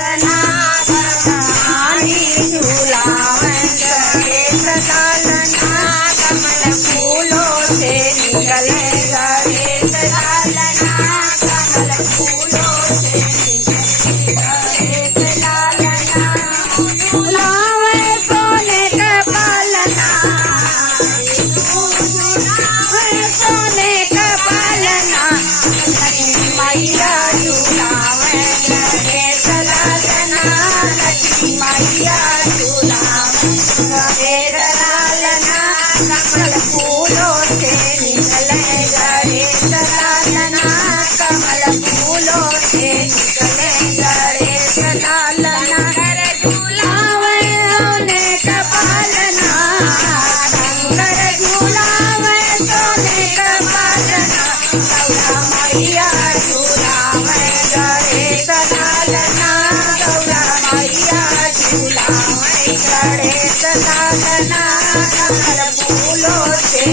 लालना कमलानी झूलावे गणेश लालना कमल फूलों से निकले गणेश लालना कमल फूलों से निकले गणेश लालना झूलावे सोने का पालना सोने का पालना लक्ष्मी मैया झूलावे गणेश लालना लक्ष्मी मैया झूलावे गणेश लालना कमल फूलों से निकले गणेश लालना कमल फूलों से निकले गणेश लालना झूलावे सोने का पालना शंकर झूलावे सोने का पालना गौरा मैया झूलावे गणेश लालना गौरा मैया झूलावे गणेश लालना कमल फूलों से